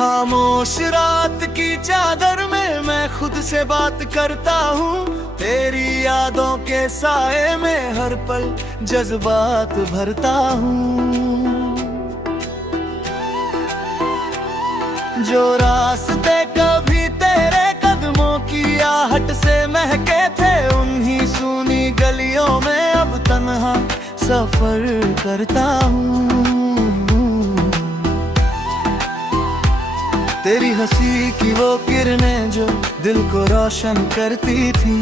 खामोश रात की चादर में मैं खुद से बात करता हूँ। तेरी यादों के साए में हर पल जज्बात भरता हूँ। जो रास्ते कभी तेरे कदमों की आहट से महके थे, उन्हीं सूनी गलियों में अब तन्हा सफर करता हूँ। तेरी हंसी की वो किरणें जो दिल को रोशन करती थी,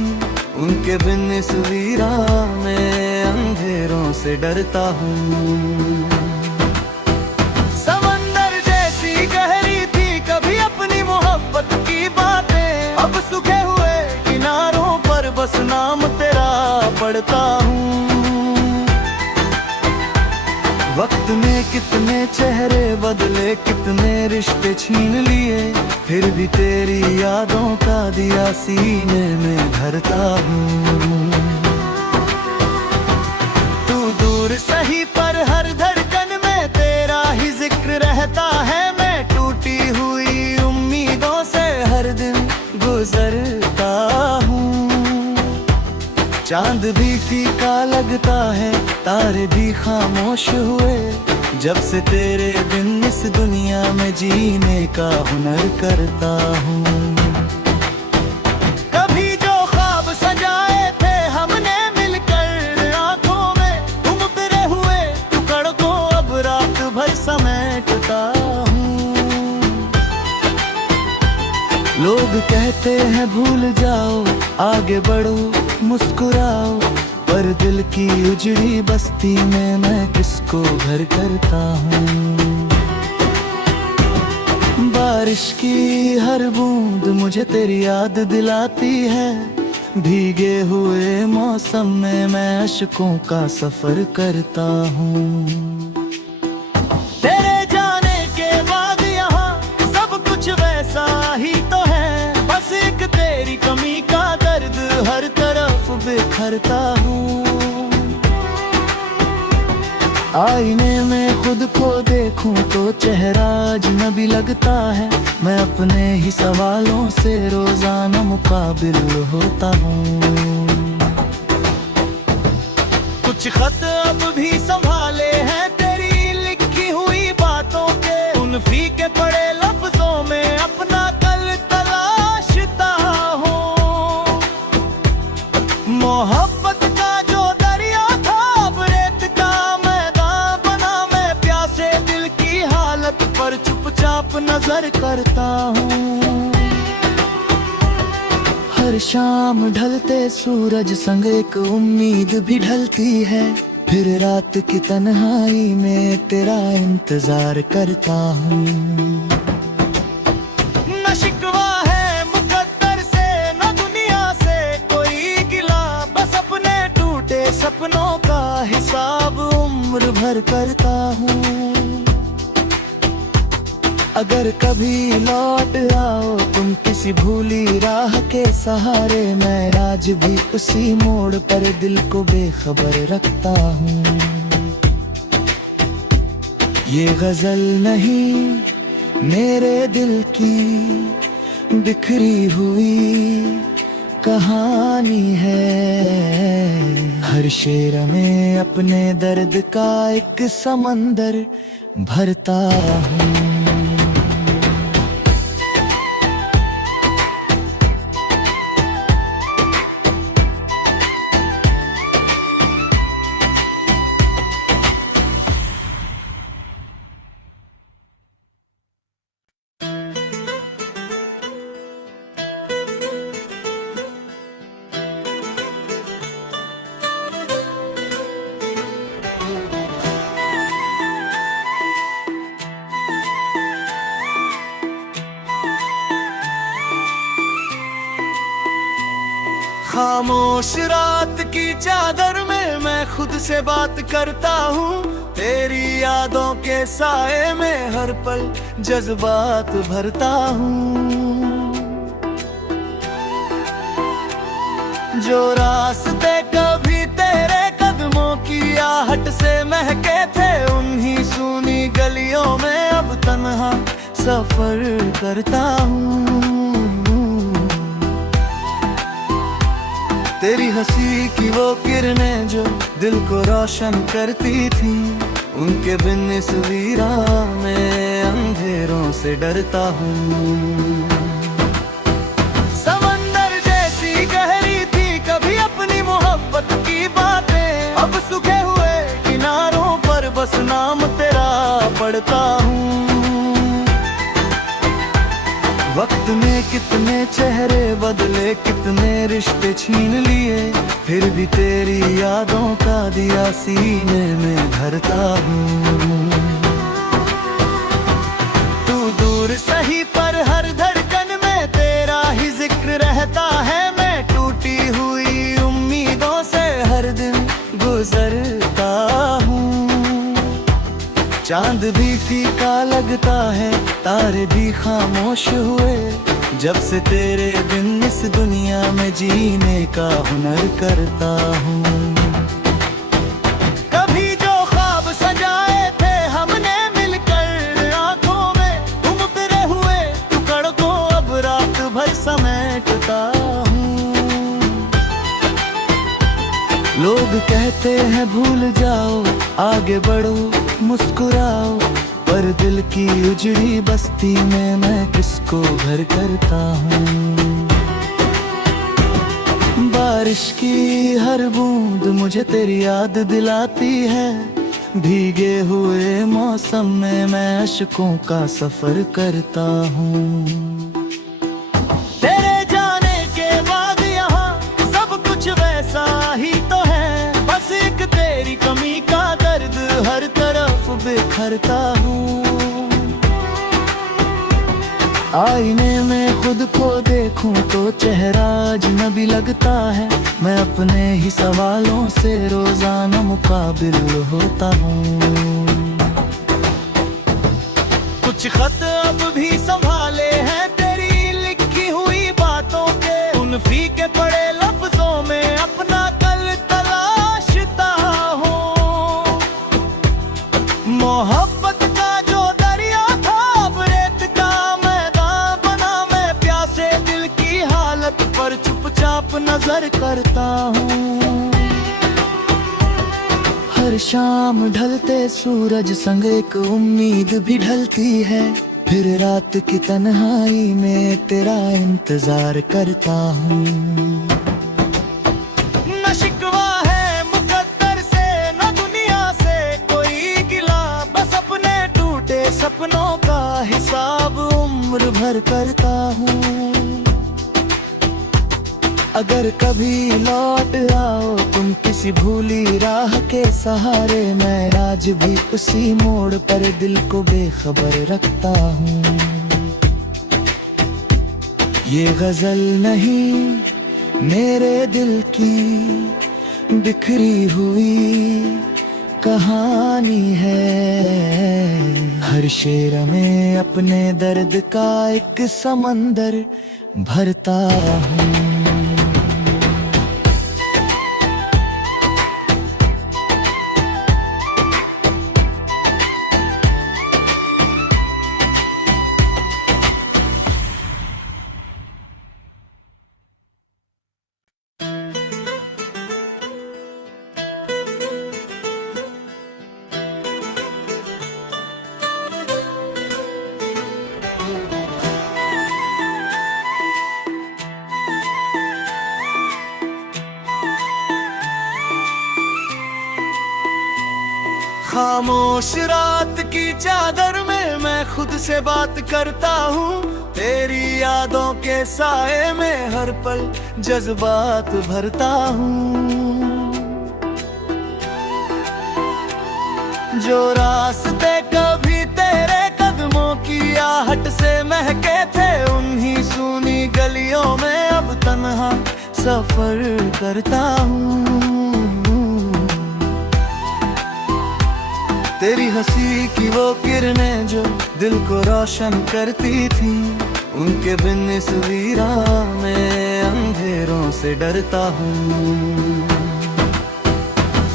उनके बिन इस वीरान में अंधेरों से डरता हूँ। समंदर जैसी गहरी थी कभी अपनी मोहब्बत की बातें, अब सूखे हुए किनारों पर बस नाम तेरा पढ़ता हूँ। वक्त ने कितने चेहरे बदले, कितने रिश्ते छीन लिए, फिर भी तेरी यादों का दिया सीने में धरता हूँ। तू दूर सही पर हर धड़कन में तेरा ही जिक्र रहता है। मैं टूटी हुई उम्मीदों से हर दिन गुजरता हूँ। चांद भी फीका लगता है, तारे भी खामोश हुए, जब से तेरे बिन इस दुनिया में जीने का हुनर करता हूँ। कभी जो ख्वाब सजाए थे हमने मिलकर आंखों में, तुम उतरे हुए टुकड़ को अब रात भर समेटता हूँ। लोग कहते हैं भूल जाओ, आगे बढ़ो, मुस्कुराओ, पर दिल की उजड़ी बस्ती में मैं किसको घर करता हूँ। बारिश की हर बूंद मुझे तेरी याद दिलाती है, भीगे हुए मौसम में मैं अश्कों का सफर करता हूँ। तेरे जाने के बाद यहाँ सब कुछ वैसा ही तो है, बस एक तेरी कमी का दर्द हर तरफ बिखरता हूँ। आईने में खुद को देखूं तो चेहरा अजनबी लगता है, मैं अपने ही सवालों से रोजाना मुकाबिल होता हूँ। कुछ खत अब भी संभाले हैं तेरी लिखी हुई बातों के, उन फीके पड़े लफ्जों में अपना कल तलाशता हूँ। मोहब्बत का जो दरिया था अब रेत का मैदान बना, मैं प्यासे दिल की हालत पर चुपचाप नजर करता हूँ। हर शाम ढलते सूरज संग एक उम्मीद भी ढलती है, फिर रात की तन्हाई में तेरा इंतजार करता हूँ। न शिकवा है मुकद्दर से, न दुनिया से कोई गिला, बस अपने टूटे सपनों का हिसाब उम्र भर करता हूँ। अगर कभी लौट आओ तुम किसी भूली राह के सहारे, मैं आज भी उसी मोड़ पर दिल को बेखबर रखता हूँ। ये गजल नहीं मेरे दिल की बिखरी हुई कहानी है, हर शेर में अपने दर्द का एक समंदर भरता हूँ। खामोश रात की चादर में मैं खुद से बात करता हूँ। तेरी यादों के साए में हर पल जज्बात भरता हूँ। जो रास्ते कभी तेरे कदमों की आहट से महके थे, उन्हीं सूनी गलियों में अब तन्हा सफर करता हूँ। तेरी हंसी की वो किरणें जो दिल को रोशन करती थी, उनके बिन इस वीरान में अंधेरों से डरता हूँ। समंदर जैसी गहरी थी कभी अपनी मोहब्बत की बातें, अब सूखे हुए किनारों पर बस नाम तेरा पढ़ता हूँ। वक्त ने कितने चेहरे बदले, कितने रिश्ते छीन लिए, फिर भी तेरी यादों का दिया सीने में धरता हूँ। तू दूर सही पर हर धड़कन में तेरा ही जिक्र रहता है। मैं टूटी हुई उम्मीदों से हर दिन गुजरता हूँ। चांद भी फीका लगता है, तारे भी खामोश हुए, जब से तेरे बिन इस दुनिया में जीने का हुनर करता हूँ। कभी जो ख्वाब सजाए थे हमने मिलकर आंखों में, तुम उतरे हुए टुकड़ को अब रात भर समेटता हूँ। लोग कहते हैं भूल जाओ, आगे बढ़ो, मुस्कुराओ, पर दिल की उजड़ी बस्ती में मैं किसको घर करता हूँ। बारिश की हर बूंद मुझे तेरी याद दिलाती है, भीगे हुए मौसम में मैं अश्कों का सफर करता हूँ। तेरे जाने के बाद यहाँ सब कुछ वैसा ही तो है, बस एक तेरी कमी का दर्द हर तरफ बिखरता हूँ। आईने में खुद को देखूं तो चेहरा अजनबी लगता है, मैं अपने ही सवालों से रोजाना मुकाबिल होता हूँ। कुछ खत अब भी संभाले हैं तेरी लिखी हुई बातों के, उन फीके पड़े लफ्जों में अपना कल तलाशता हूँ। मोहब्बत का जो दरिया था अब रेत का मैदान बना, मैं प्यासे दिल की हालत पर चुपचाप नजर करता हूँ। हर शाम ढलते सूरज संग एक उम्मीद भी ढलती है, फिर रात की तन्हाई में तेरा इंतजार करता हूँ। न शिकवा है मुकद्दर से, न दुनिया से कोई गिला, बस अपने टूटे सपनों का हिसाब उम्र भर करता हूँ। अगर कभी लौट आओ तुम किसी भूली राह के सहारे, मैं आज भी उसी मोड़ पर दिल को बेखबर रखता हूँ। ये गजल नहीं मेरे दिल की बिखरी हुई कहानी है, हर शेर में अपने दर्द का एक समंदर भरता हूँ। खामोश रात की चादर में मैं खुद से बात करता हूँ, तेरी यादों के साए में हर पल जज्बात भरता हूँ। जो रास्ते कभी तेरे कदमों की आहट से महके थे, उन्हीं सूनी गलियों में अब तन्हा सफर करता हूँ। तेरी हंसी की वो किरणें जो दिल को रोशन करती थी, उनके बिन इस वीरान में अंधेरों से डरता हूँ।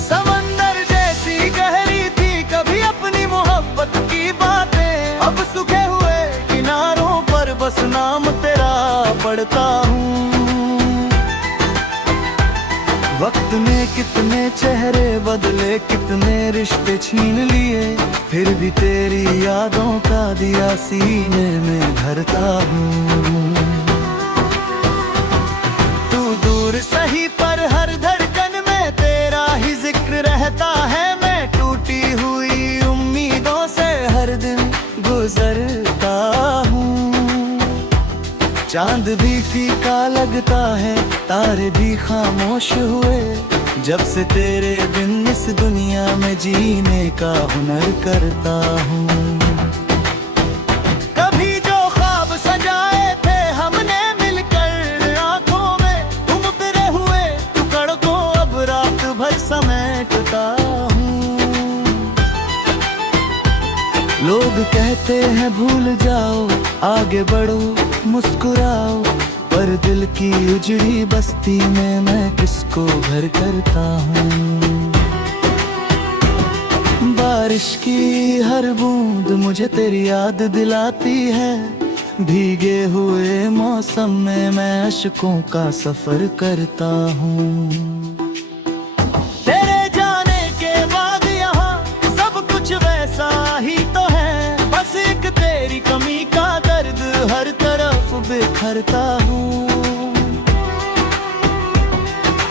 समंदर जैसी गहरी थी कभी अपनी मोहब्बत की बातें, अब सूखे हुए वक्त ने कितने चेहरे बदले, कितने रिश्ते छीन लिए, फिर भी तेरी यादों का दिया सीने में धरता हूँ। तू दूर सही पर हर धड़कन में तेरा ही जिक्र रहता है। मैं टूटी हुई उम्मीदों से हर दिन गुजरता हूँ। चांद भी फीका लगता है, तारे भी खामोश हुए, जब से तेरे बिन इस दुनिया में जीने का हुनर करता हूँ। कभी जो ख्वाब सजाए थे हमने मिलकर आंखों में, तुम उतरे हुए टुकड़ को अब रात भर समेटता हूँ। लोग कहते हैं भूल जाओ, आगे बढ़ो, मुस्कुराओ, पर दिल की उजड़ी बस्ती में मैं किसको घर करता हूँ। बारिश की हर बूंद मुझे तेरी याद दिलाती है, भीगे हुए मौसम में मैं अश्कों का सफर करता हूँ। तेरे जाने के बाद यहाँ सब कुछ वैसा ही तो है, बस एक तेरी कमी का दर्द हर तरफ बिखरता हूँ।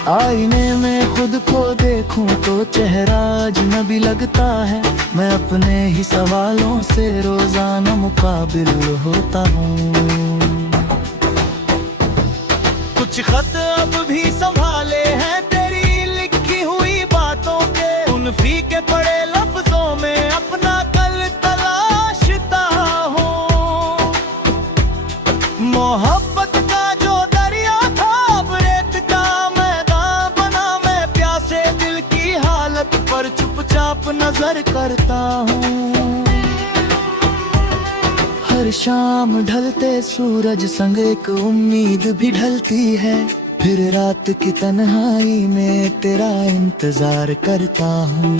आईने में खुद को देखूं तो चेहरा अजनबी लगता है, मैं अपने ही सवालों से रोजाना मुकाबिल होता हूँ। कुछ खत अब भी संभाले हैं तेरी लिखी हुई बातों के, उन फीके पड़े लफ्जों में अपना कल तलाशता हूँ। मोहब्बत का जो दरिया था अब रेत का मैदान बना, मैं प्यासे दिल की हालत पर चुपचाप नजर करता हूँ। हर शाम ढलते सूरज संग एक उम्मीद भी ढलती है, फिर रात की तन्हाई में तेरा इंतजार करता हूँ।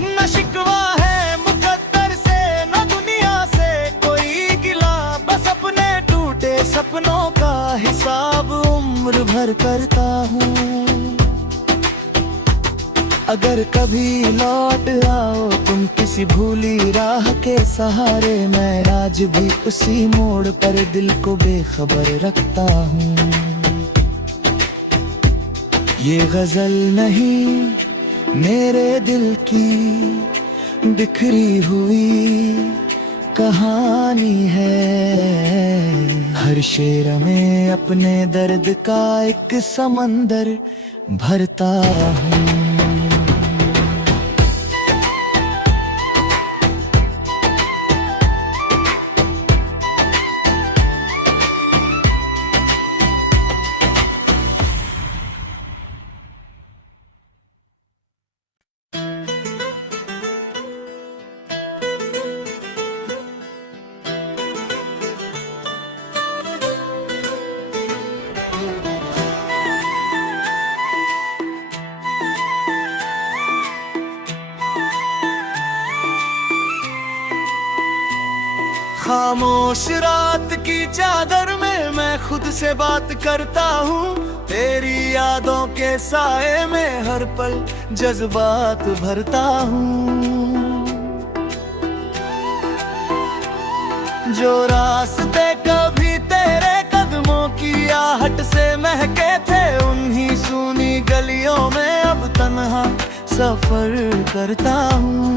न शिकवा है मुकद्दर से, न दुनिया से कोई गिला, बस अपने टूटे सपनों का हिसाब उम्र भर करता हूँ। अगर कभी लौट आओ तुम किसी भूली राह के सहारे, मैं आज भी उसी मोड़ पर दिल को बेखबर रखता हूँ। ये गजल नहीं मेरे दिल की बिखरी हुई कहानी है, हर शेर में अपने दर्द का एक समंदर भरता हूँ। खामोश रात की चादर में मैं खुद से बात करता हूँ, तेरी यादों के साए में हर पल जज्बात भरता हूँ। जो रास्ते कभी तेरे कदमों की आहट से महके थे, उन्हीं सूनी गलियों में अब तन्हा सफर करता हूँ।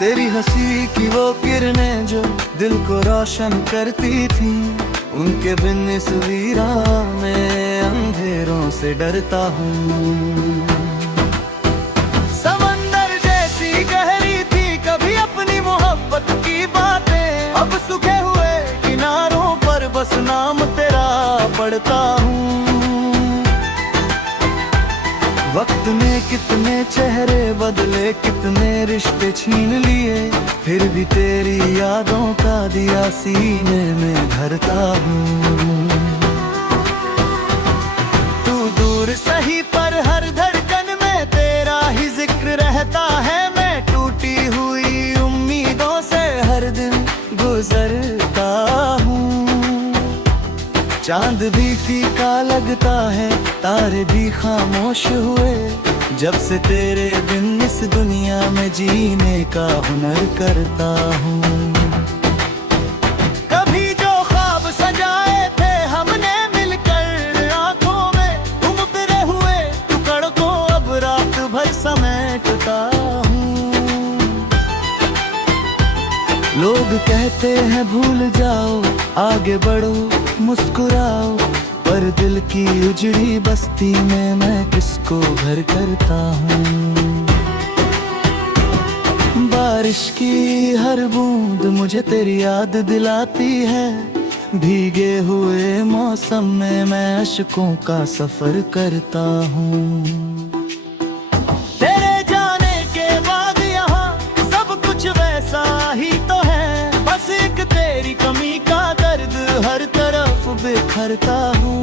तेरी हंसी की वो किरणें जो दिल को रोशन करती थी, उनके बिन इस वीरान में अंधेरों से डरता हूँ। समंदर जैसी गहरी थी कभी अपनी मोहब्बत की बातें, अब सूखे हुए किनारों पर बस नाम तेरा पढ़ता हूँ। वक्त ने कितने चेहरे बदले, कितने रिश्ते छीन लिए, फिर भी तेरी यादों का दिया सीने में धरता हूँ। तू दूर सही पर हर धड़कन में तेरा ही जिक्र रहता है। मैं टूटी हुई उम्मीदों से हर दिन गुजरता हूँ। चांद भी फीका लगता है, तारे भी खामोश हुए, जब से तेरे बिन इस दुनिया में जीने का हुनर करता हूँ। कभी जो ख्वाब सजाए थे हमने मिलकर आंखों में, तुम उतरे हुए टुकड़ को अब रात भर समेटता हूँ। लोग कहते हैं भूल जाओ, आगे बढ़ो, मुस्कुराओ, पर दिल की उजड़ी बस्ती में मैं किसको घर करता हूँ। बारिश की हर बूंद मुझे तेरी याद दिलाती है, भीगे हुए मौसम में मैं अश्कों का सफर करता हूँ। तेरे जाने के बाद यहाँ सब कुछ वैसा ही तो है, बस एक तेरी कमी का दर्द हर तरफ बिखरता हूँ।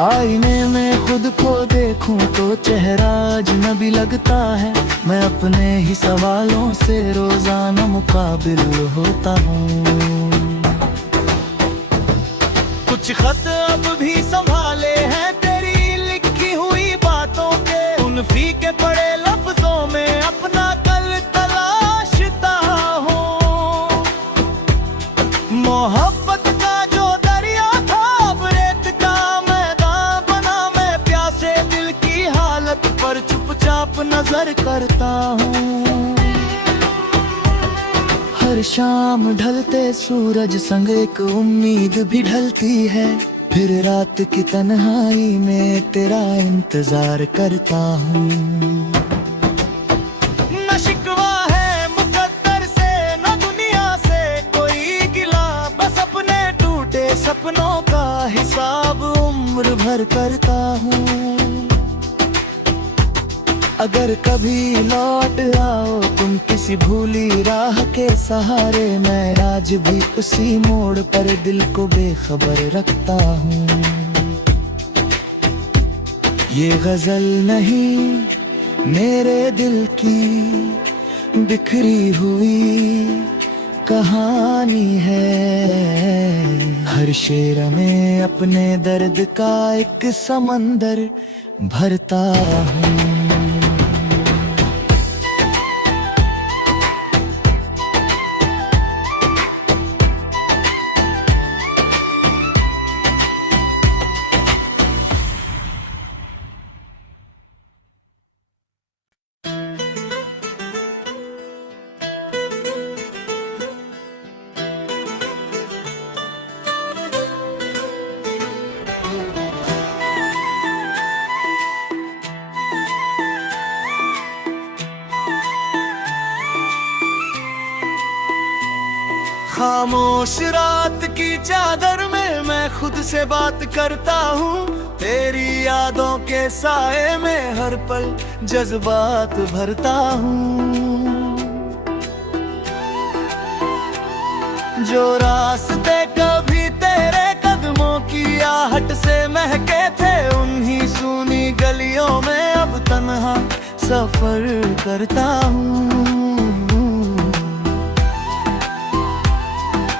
आईने में खुद को देखूं तो चेहरा अजनबी लगता है, मैं अपने ही सवालों से रोजाना मुकाबिल होता हूँ। कुछ खत अब भी संभाले हैं तेरी लिखी हुई बातों के, उन फीके पड़े लफ्जों में अपना कल तलाशता हूँ। मोहब्बत का जो दरिया था अब रेत का मैदान बना, मैं प्यासे दिल की हालत पर चुपचाप नजर करता हूँ। हर शाम ढलते सूरज संग एक उम्मीद भी ढलती है, फिर रात की तन्हाई में तेरा इंतजार करता हूँ। न शिकवा है मुकद्दर से, न दुनिया से कोई गिला, बस अपने टूटे सपनों का हिसाब उम्र भर करता हूँ। अगर कभी लौट आओ तुम किसी भूली राह के सहारे, मैं आज भी उसी मोड़ पर दिल को बेखबर रखता हूँ। ये गजल नहीं मेरे दिल की बिखरी हुई कहानी है, हर शेर में अपने दर्द का एक समंदर भरता हूँ। खामोश रात की चादर में मैं खुद से बात करता हूँ, तेरी यादों के साए में हर पल जज्बात भरता हूँ। जो रास्ते कभी तेरे कदमों की आहट से महके थे, उन्हीं सूनी गलियों में अब तन्हा सफर करता हूँ।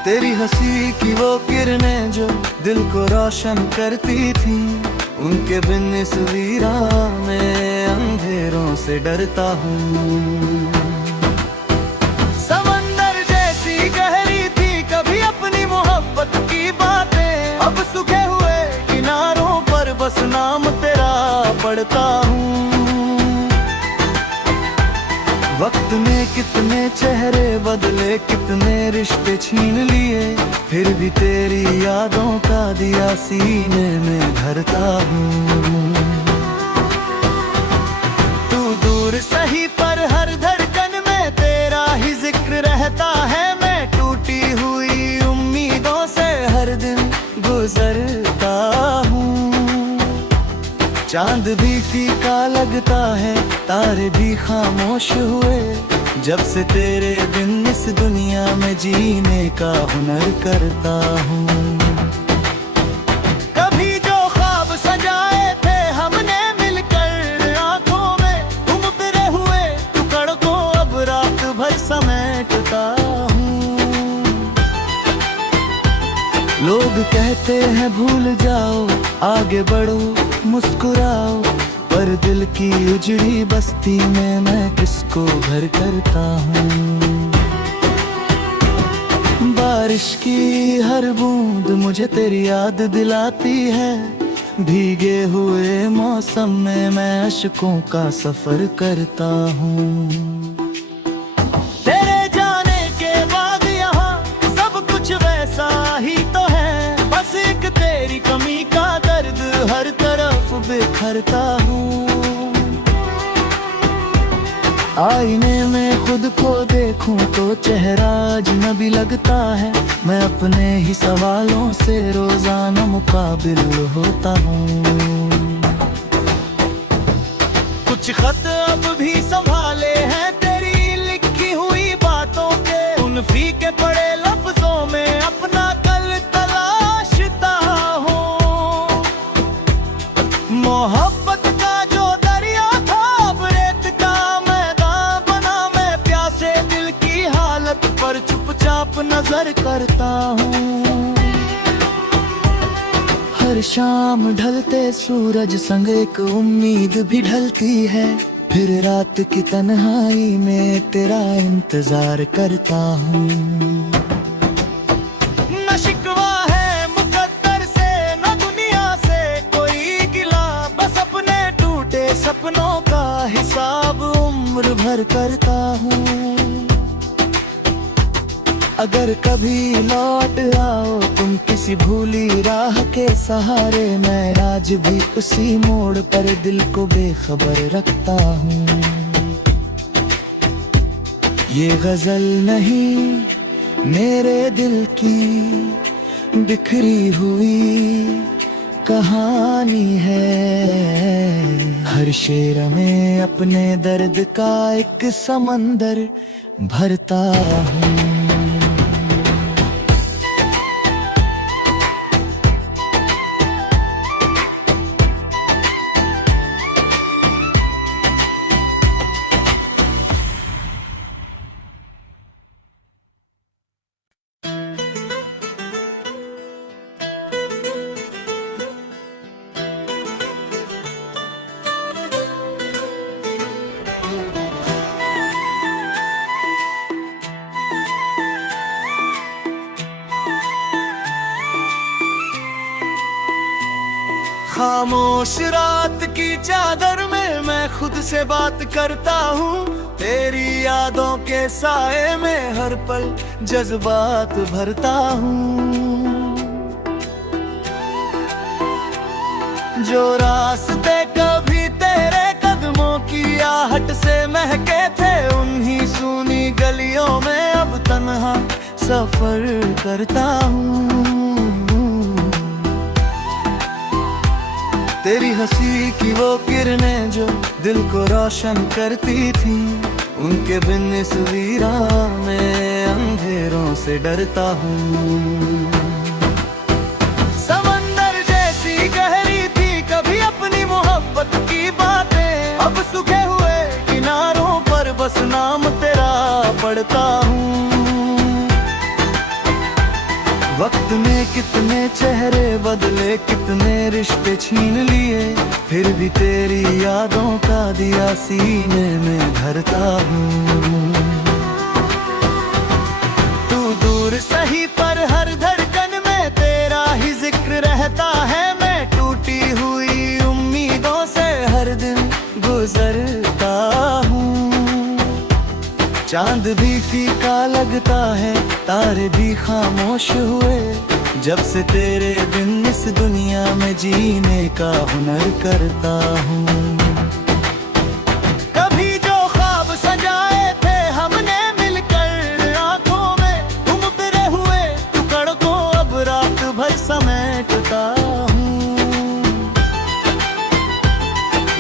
तेरी हंसी की वो किरणें जो दिल को रोशन करती थी, उनके बिन इस वीरान में अंधेरों से डरता हूँ। समंदर जैसी गहरी थी कभी अपनी मोहब्बत की बातें, अब सूखे हुए किनारों पर बस नाम तेरा पढ़ता हूँ। वक्त ने कितने चेहरे बदले, कितने रिश्ते छीन लिए, फिर भी तेरी यादों का दिया सीने में धरता हूँ। तू दूर सही पर हर धड़कन में तेरा ही जिक्र रहता है, मैं टूटी हुई उम्मीदों से हर दिन गुजरता हूँ। चांद भी फीका लगता है, तारे भी खामोश हुए, जब से तेरे बिन इस दुनिया में जीने का हुनर करता हूँ। कभी जो ख्वाब सजाए थे हमने मिलकर आंखों में, तुम उतरे हुए टुकड़ को अब रात भर समेटता हूँ। हैं भूल जाओ, आगे बढ़ो मुस्कुराओ, पर दिल की उजड़ी बस्ती में मैं किसको घर करता हूँ। बारिश की हर बूंद मुझे तेरी याद दिलाती है, भीगे हुए मौसम में मैं अश्कों का सफर करता हूँ। तेरे जाने के बाद यहाँ सब कुछ वैसा ही तो है, बस एक तेरी कमी का दर्द हर तरफ बिखरता हूँ। आईने में खुद को देखूं तो चेहरा अजनबी लगता है, मैं अपने ही सवालों से रोजाना मुकाबिल होता हूँ। कुछ खत अब भी संभाले हैं तेरी लिखी हुई बातों के, उन फीके पड़े लफ्जों में अपना कल तलाशता हूँ। मोहब्बत का जो दरिया था अब रेत का मैदान बना, मैं प्यासे दिल की हालत पर चुपचाप नजर करता हूँ। हर शाम ढलते सूरज संग एक उम्मीद भी ढलती है, फिर रात की तन्हाई में तेरा इंतजार करता हूँ। न शिकवा है मुकद्दर से न दुनिया से कोई गिला, बस अपने टूटे सपनों का हिसाब उम्र भर करता हूँ। अगर कभी लौट आओ तुम किसी भूली राह के सहारे, मैं आज भी उसी मोड़ पर दिल को बेखबर रखता हूँ। ये गजल नहीं मेरे दिल की बिखरी हुई कहानी है, हर शेर में अपने दर्द का एक समंदर भरता हूँ। खामोश रात की चादर में मैं खुद से बात करता हूँ, तेरी यादों के साए में हर पल जज्बात भरता हूँ। जो रास्ते कभी तेरे कदमों की आहट से महके थे, उन्हीं सूनी गलियों में अब तन्हा सफर करता हूँ। तेरी हंसी की वो किरणें जो दिल को रोशन करती थी, उनके बिन इस वीरान में अंधेरों से डरता हूँ। समंदर जैसी गहरी थी कभी अपनी मोहब्बत की बातें, अब सूखे हुए किनारों पर बस नाम तेरा पढ़ता हूँ। वक्त ने कितने चेहरे बदले, कितने रिश्ते छीन लिए, फिर भी तेरी यादों का दिया सीने में धरता हूँ। तू दूर सही पर हर धड़कन में तेरा ही जिक्र रहता है, मैं टूटी हुई उम्मीदों से हर दिन गुजरता हूँ। चांद भी फीका लगता है, तारे भी खामोश हुए, जब से तेरे बिन इस दुनिया में जीने का हुनर करता हूँ। कभी जो ख्वाब सजाए थे हमने मिलकर आंखों में, तुम उतरे हुए टुकड़ को अब रात भर समेटता हूँ।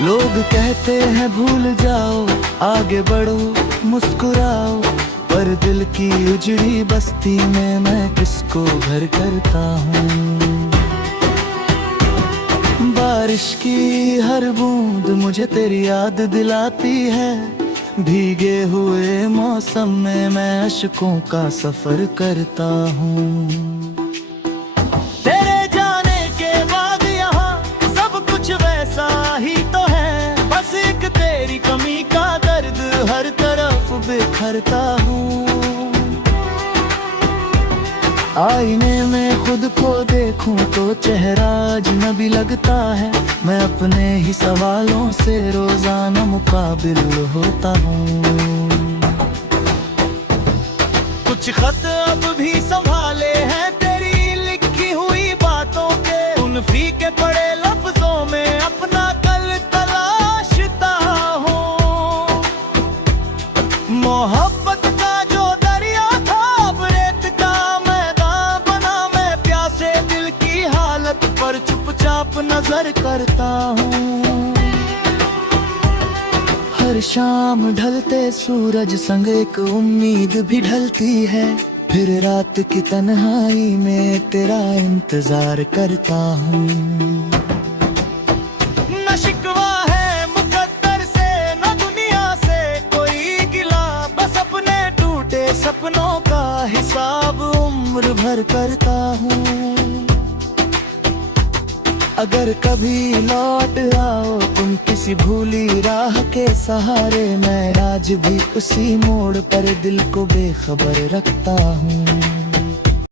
लोग कहते हैं भूल जाओ, आगे बढ़ो मुस्कुराओ, पर दिल की उजड़ी बस्ती में मैं किसको घर करता हूँ। बारिश की हर बूंद मुझे तेरी याद दिलाती है, भीगे हुए मौसम में मैं अश्कों का सफर करता हूँ। तेरे जाने करता हूँ। आईने में खुद को देखूं तो चेहरा अजनबी लगता है। मैं अपने ही सवालों से रोजाना मुकाबिल होता हूँ। कुछ खत अब भी संभाले हैं तेरी लिखी हुई बातों के, उन फीके पड़े लफ्जों में अपना कल तलाशता हूँ। मोहब्बत का जो दरिया था अब रेत का मैदान बना। मैं प्यासे दिल की हालत पर चुपचाप नजर करता हूँ। हर शाम ढलते सूरज संग एक उम्मीद भी ढलती है। फिर रात की तन्हाई में तेरा इंतजार करता हूँ। न शिकवा है मुकद्दर से न दुनिया से कोई गिला, बस अपने टूटे सपनों का हिसाब उम्र भर करता हूँ। अगर कभी लौट आओ तुम किसी भूली राह के सहारे, मैं आज भी उसी मोड़ पर दिल को बेखबर रखता हूँ।